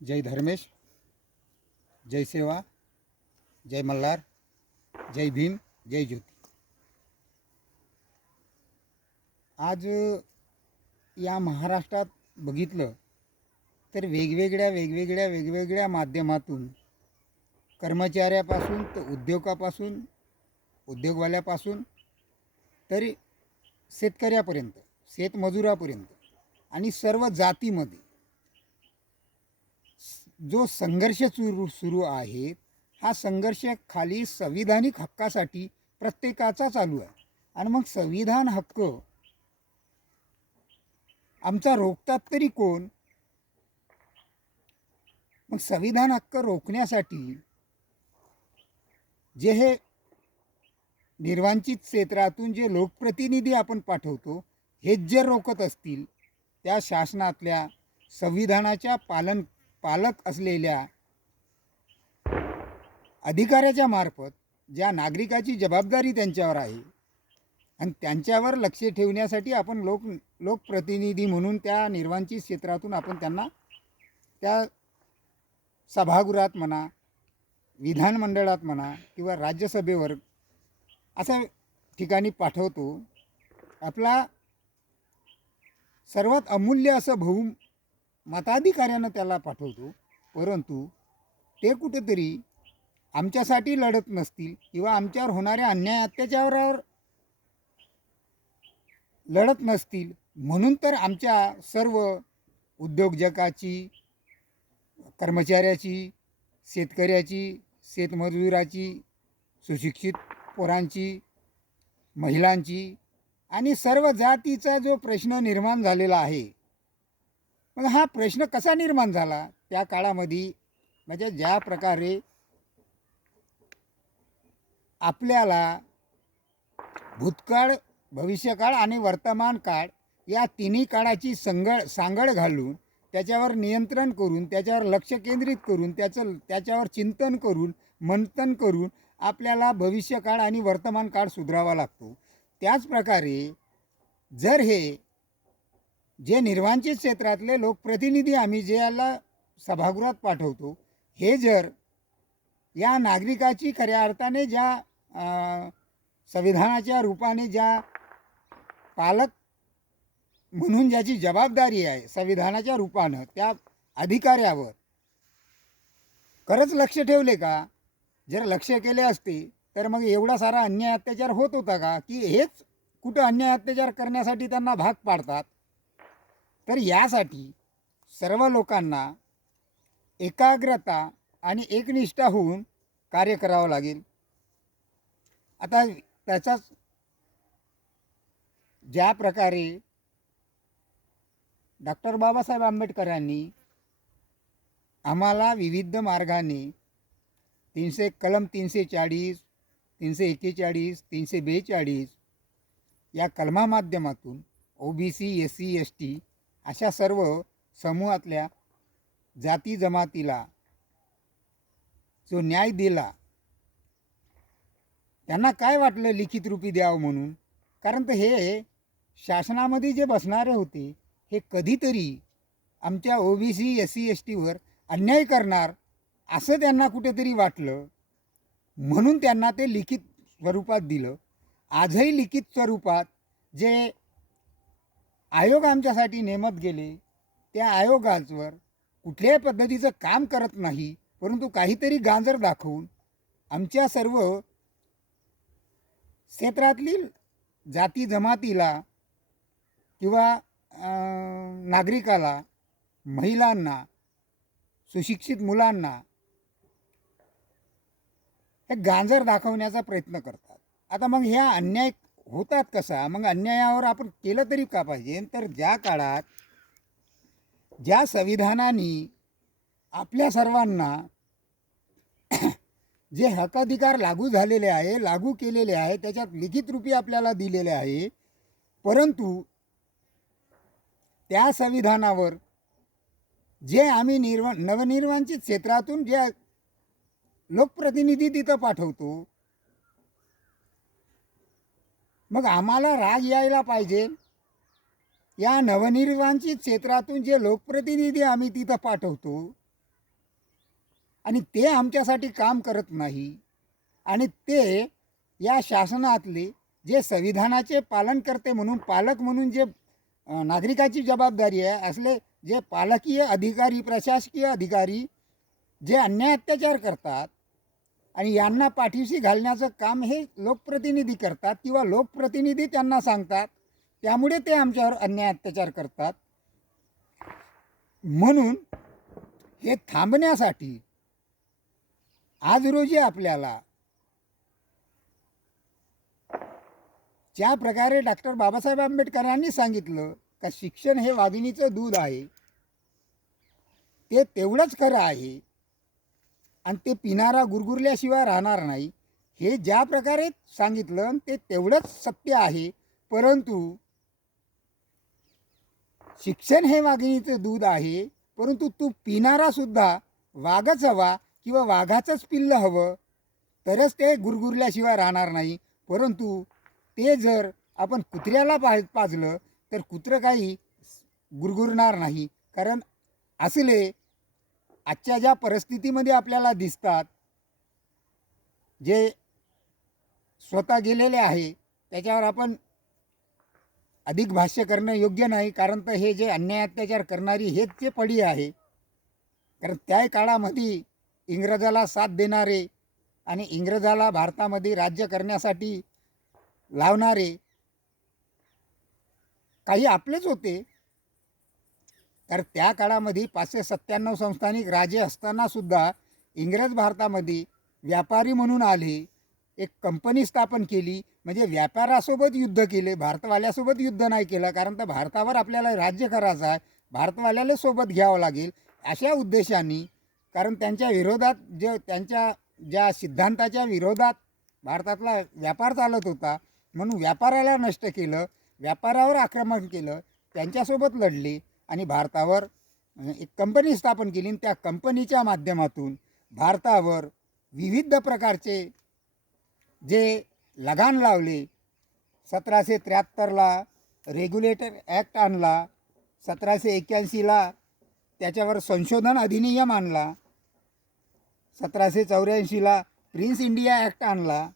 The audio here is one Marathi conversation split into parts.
जय धर्मेश, जय सेवा, जय मल्हार, जय भीम, जय ज्योती. आज या महाराष्ट्रात बघितलं तर वेगवेगळ्या माध्यमातून कर्मचाऱ्यापासून तर उद्योगापासून उद्योगवाल्यापासून तरी शेतकऱ्यापर्यंत, शेतमजुरापर्यंत आणि सर्व जातीमध्ये जो संघर्ष सुरू आहे, हा संघर्ष खाली संविधानिक हक्कासाठी प्रत्येकाचा चालू आहे. आणि मग संविधान हक्क आमचा रोखतात तरी कोण? मग संविधान हक्क रोखण्यासाठी जे हे निर्वांचित क्षेत्रातून जे लोकप्रतिनिधी आपण पाठवतो, हेच जर रोखत असतील, त्या शासनातल्या संविधानाच्या पालक असलेल्या अधिकाऱ्याच्या मार्फत ज्या नागरिकाची जबाबदारी त्यांच्यावर आहे आणि त्यांच्यावर लक्ष ठेवण्यासाठी आपण लोकप्रतिनिधी म्हणून त्या निर्वांचित क्षेत्रातून आपण त्यांना त्या सभागृहात म्हणा, विधानमंडळात म्हणा किंवा राज्यसभेवर अशा ठिकाणी पाठवतो. आपला सर्वात अमूल्य असं मताधिकाऱ्यानं त्याला पाठवतो, परंतु ते कुठेतरी आमच्यासाठी लढत नसतील किंवा आमच्यावर होणाऱ्या अन्याय अत्याचारावर लढत नसतील, म्हणून तर आमच्या सर्व उद्योजकाची, कर्मचाऱ्याची, शेतकऱ्याची, शेतमजुराची, सुशिक्षित पोरांची, महिलांची आणि सर्व जातीचा जो प्रश्न निर्माण झालेला आहे. मग हा प्रश्न कसा निर्माण झाला? त्या काळामध्ये म्हणजे ज्या प्रकारे आपल्याला भूतकाळ, भविष्यकाळ आणि वर्तमान काळ या तिन्ही काळाची सांगड घालून त्याच्यावर नियंत्रण करून, त्याच्यावर लक्ष केंद्रित करून, त्याच्यावर चिंतन करून, मंथन करून आपल्याला भविष्यकाळ आणि वर्तमान काळ सुधारावा लागतो. त्याचप्रकारे जर हे जे निर्वांचित क्षेत्रातले लोकप्रतिनिधी आम्ही ज्याला सभागृहात पाठवतो, हे जर या नागरिकाची खऱ्या अर्थाने ज्या संविधानाच्या रूपाने ज्या पालक म्हणून ज्याची जबाबदारी आहे संविधानाच्या रूपानं, त्या अधिकाऱ्यावर खरंच लक्ष ठेवले का? जर लक्ष केले असते तर मग एवढा सारा अन्याय अत्याचार होत होता का? की हेच कुठं अन्याय अत्याचार करण्यासाठी त्यांना भाग पाडतात. तर यासाठी सर्व लोकांना एकाग्रता आणि एकनिष्ठा होऊन कार्य करावं लागेल. आता त्याचाच ज्या प्रकारे डॉक्टर बाबासाहेब आंबेडकरांनी आम्हाला विविध मार्गाने कलम 340, 341, 342 या कलमा माध्यमातून OBC, SC, ST अशा सर्व समूहातल्या जाती जमातीला जो न्याय दिला, त्यांना काय वाटलं लिखित रूपी द्यावं म्हणून? कारण तर हे शासनामध्ये जे बसणारे होते, हे कधीतरी आमच्या OBC, SC, STवर अन्याय करणार असं त्यांना कुठेतरी वाटलं, म्हणून त्यांना ते लिखित स्वरूपात दिलं. आजही लिखित स्वरूपात जे आयोग आमच्यासाठी नेमत गेले, त्या आयोगावर कुठल्याही पद्धतीचं काम करत नाही, परंतु काहीतरी गांजर दाखवून आमच्या सर्व क्षेत्रातली जाती जमातीला किंवा नागरिकाला, महिलांना, सुशिक्षित मुलांना हे गांजर दाखवण्याचा प्रयत्न करतात. आता मग ह्या अन्याय होतात कसा? मग अन्यायावर आपण केलं तरी का पाहिजे? तर ज्या काळात ज्या संविधानाने आपल्या सर्वांना जे हक्काधिकार लागू झालेले आहे, लागू केलेले आहे, त्याच्यात लिखित रूपी आपल्याला दिलेले आहे, परंतु त्या संविधानावर जे आम्ही नवनिर्वांचित क्षेत्रातून जे लोकप्रतिनिधी तिथं पाठवतो, मग आम्हाला राग यायला पाहिजे. या नवनिर्वांचित क्षेत्रातून जे लोकप्रतिनिधी आम्ही तिथं पाठवतो, आणि ते आमच्यासाठी काम करत नाही. आणि ते या शासनातले जे संविधानाचे पालनकर्ते म्हणून पालक म्हणून जे नागरिकाची जबाबदारी आहे असले जे पालकीय अधिकारी प्रशासकीय अधिकारी जे अन्याय अत्याचार करतात आणि यांना पाठीशी घालण्याचं काम हे लोकप्रतिनिधी करतात किंवा लोकप्रतिनिधी त्यांना सांगतात. त्यामुळे ते आमच्यावर अन्याय अत्याचार करतात. म्हणून हे थांबण्यासाठी आज रोजी आपल्याला ज्या प्रकारे डॉक्टर बाबासाहेब आंबेडकरांनी सांगितलं का शिक्षण हे वाघिणीचं दूध आहे, ते तेवढंच खरं आहे आणि ते पिणारा गुरगुरल्याशिवाय राहणार नाही, हे ज्या प्रकारे सांगितलं ते तेवढंच सत्य आहे. परंतु शिक्षण हे वाघिणीचं दूध आहे, परंतु तू पिणारासुद्धा वाघच हवा किंवा वाघाचंच पिल्लं हवं, तरच ते गुरगुरल्याशिवाय राहणार नाही. परंतु ते जर आपण कुत्र्याला पाजलं तर कुत्रं काही गुरगुरणार नाही. कारण असले आजच्या ज्या परिस्थितीमध्ये आपल्याला दिसतात, जे स्वतः गेलेले आहे त्याच्यावर आपण अधिक भाष्य करणं योग्य नाही. कारण तर हे जे अन्याय अत्याचार करणारी हेच जे पडी आहे. कारण त्या काळामध्ये इंग्रजाला साथ देणारे आणि इंग्रजाला भारतामध्ये राज्य करण्यासाठी लावणारे काही आपलेच होते. तर त्या काळामध्ये 597 संस्थानिक राजे असतानासुद्धा इंग्रज भारतामध्ये व्यापारी म्हणून आले, एक कंपनी स्थापन केली. म्हणजे व्यापारासोबत युद्ध केले, भारतवाल्यासोबत युद्ध नाही केलं. कारण तर भारतावर आपल्याला राज्य करायचं आहे, भारतवाल्याला सोबत घ्यावं लागेल अशा उद्देशाने. कारण त्यांच्या विरोधात त्यांच्या ज्या सिद्धांताच्या विरोधात भारतातला व्यापार चालत होता, म्हणून व्यापाराला नष्ट केलं, व्यापारावर आक्रमण केलं, त्यांच्यासोबत लढले आणि भारतावर एक कंपनी स्थापन केली. त्या कंपनीच्या माध्यमातून भारतावर विविध प्रकारचे जे लगान लावले. 1773ला रेग्युलेटर ॲक्ट आणला, 1781ला त्याच्यावर संशोधन अधिनियम आणला, 1784ला प्रिन्स इंडिया ॲक्ट आणला,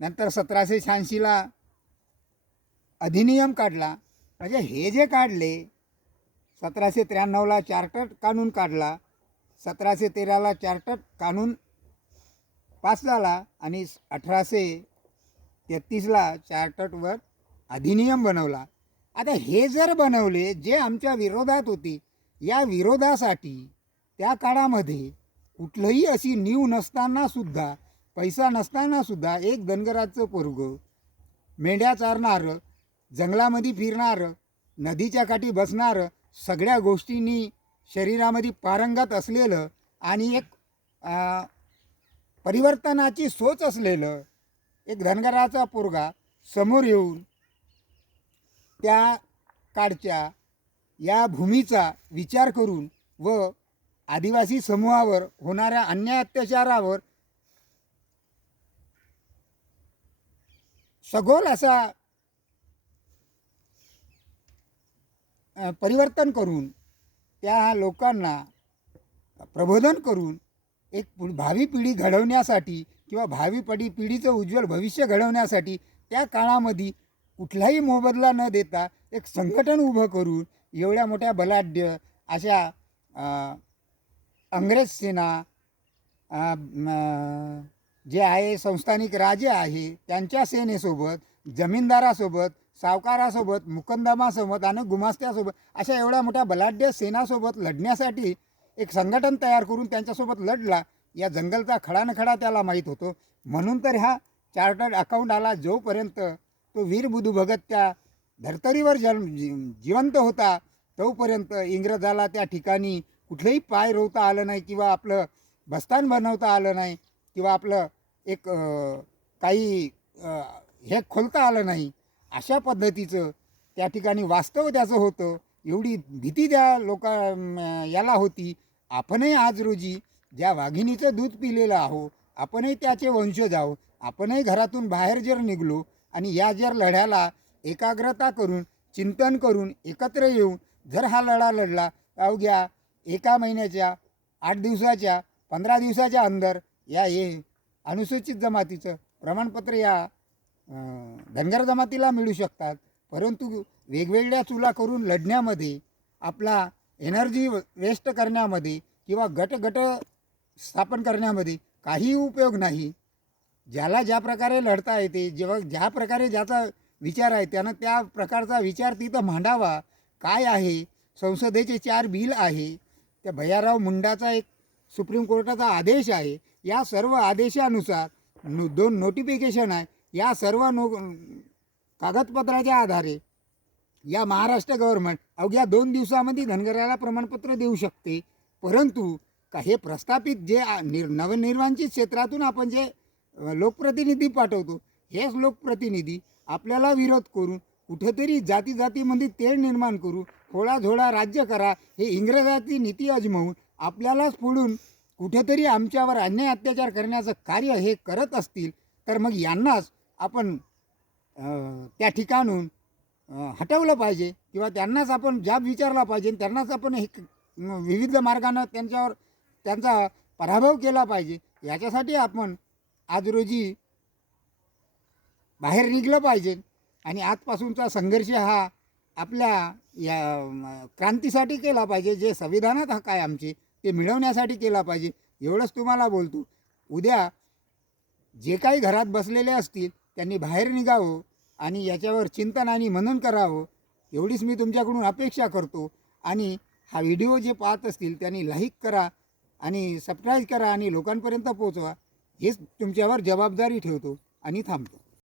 नंतर 1786ला अधिनियम काढला. म्हणजे हे जे काढले, 1793ला चार्टर्ड कानून काढला, 1713ला चार्टर्ड कानून पास झाला आणि 1833ला चार्टर्डवर अधिनियम बनवला. आता हे जर बनवले जे आमच्या विरोधात होते, या विरोधासाठी त्या काळामध्ये कुठलंही अशी नीव नसतानासुद्धा, पैसा नसतानासुद्धा एक धनगराचं पोरगं मेंढ्या चारणारं, जंगलामध्ये फिरणारं, नदीच्या काठी बसणारं, सगळ्या गोष्टींनी शरीरामध्ये पारंगत असलेलं आणि एक परिवर्तनाची सोच असलेलं एक धनगराचा पोरगा समोर येऊन त्या काळच्या या भूमीचा विचार करून व आदिवासी समूहावर होणाऱ्या अन्याय अत्याचारावर सगोल असा परिवर्तन करून त्या लोकांना प्रबोधन करून एक भावी पिढी घडवण्यासाठी किंवा भावी पिढीचं उज्ज्वल भविष्य घडवण्यासाठी त्या काळामध्ये कुठलाही मोबदला न देता एक संघटन उभं करून एवढ्या मोठ्या बलाढ्य अशा अंग्रेज सेना जे आहे संस्थानिक राजे आहे त्यांच्या सेनेसोबत, जमीनदारासोबत, सावकारासोबत, मुकंदमासोबत आणि गुमास्त्यासोबत अशा एवढ्या मोठ्या बलाढ्य सेनासोबत लढण्यासाठी एक संघटन तयार करून त्यांच्यासोबत लढला. या जंगलचा खडानखडा त्याला माहीत होतो. म्हणून तर हा चार्टर्ड अकाउंट आला. जोपर्यंत तो वीर बुधू भगत त्या धर्तरीवर जिवंत होता तोपर्यंत इंग्रजाला त्या ठिकाणी कुठलंही पाय रोवता आलं नाही किंवा आपलं बस्तान बनवता आलं नाही किंवा आपलं एक काही हे खोलता आलं नाही. अशा पद्धतीचं त्या ठिकाणी वास्तव त्याचं होतं. एवढी भीती त्या याला होती. आपणही आज रोजी ज्या वाघिणीचं दूध पिलेलं आहो, आपणही त्याचे वंशज आहो. आपणही घरातून बाहेर जर निघलो आणि या जर लढ्याला एकाग्रता करून चिंतन करून एकत्र येऊन जर हा लढा लढला, अवघ्या 1 महिन्याच्या 8 दिवसाच्या 15 दिवसाच्या अंदर या हे अनुसूचित जमातीचं प्रमाणपत्र या धनगर जमातीला मिळू शकतात. परंतु वेगवेगळ्या चुला करून लढण्यामध्ये, आपला एनर्जी वेस्ट करण्यामध्ये किंवा गट स्थापन करण्यामध्ये काही उपयोग नाही. ज्याला ज्या प्रकारे लढता येते, जेव्हा ज्या प्रकारे ज्याचा विचार आहे त्यानं त्या प्रकारचा विचार तिथं मांडावा. काय आहे, संसदेचे 4 बिल आहे, त्या भैयाराव मुंडाचा एक सुप्रीम कोर्टाचा आदेश आहे. या सर्व आदेशानुसार 2 नोटिफिकेशन आहे. या सर्व कागदपत्राच्या आधारे या महाराष्ट्र गव्हर्नमेंट अवघ्या 2 दिवसामध्ये धनगराला प्रमाणपत्र देऊ शकते. परंतु हे प्रस्थापित जे नवनिर्माणचित क्षेत्रातून आपण जे लोकप्रतिनिधी पाठवतो, हेच लोकप्रतिनिधी आपल्याला विरोध करून कुठेतरी जातीमध्ये तेढ निर्माण करू, थोडा राज्य करा, हे इंग्रजाची नीती अजमावून आपल्यालाच पुढून कुठेतरी आमच्यावर अन्याय अत्याचार करण्याचं कार्य हे करत असतील, तर मग यांनाच आपण त्या ठिकाणून हटवलं पाहिजे किंवा त्यांनाच आपण जाब विचारला पाहिजे. त्यांनाच आपण हे विविध मार्गानं त्यांचा पराभव केला पाहिजे. याच्यासाठी आपण आज रोजी बाहेर निघलं पाहिजे आणि आजपासूनचा संघर्ष हा आपल्या या क्रांतीसाठी केला पाहिजे. जे संविधानात हक्क आहे आमचे ते मिळवण्यासाठी केला पाहिजे. एवढंच तुम्हाला बोलतो. उद्या जे काही घरात बसलेले असतील त्यांनी बाहेर निघावं आणि याच्यावर चिंतन आणि मनन करावं, एवढीच मी तुमच्याकडून अपेक्षा करतो. आणि हा व्हिडिओ जे पाहत असतील त्यांनी लाईक करा आणि सबस्क्राईब करा आणि लोकांपर्यंत पोहोचवा. हेच तुमच्यावर जबाबदारी ठेवतो आणि थांबतो.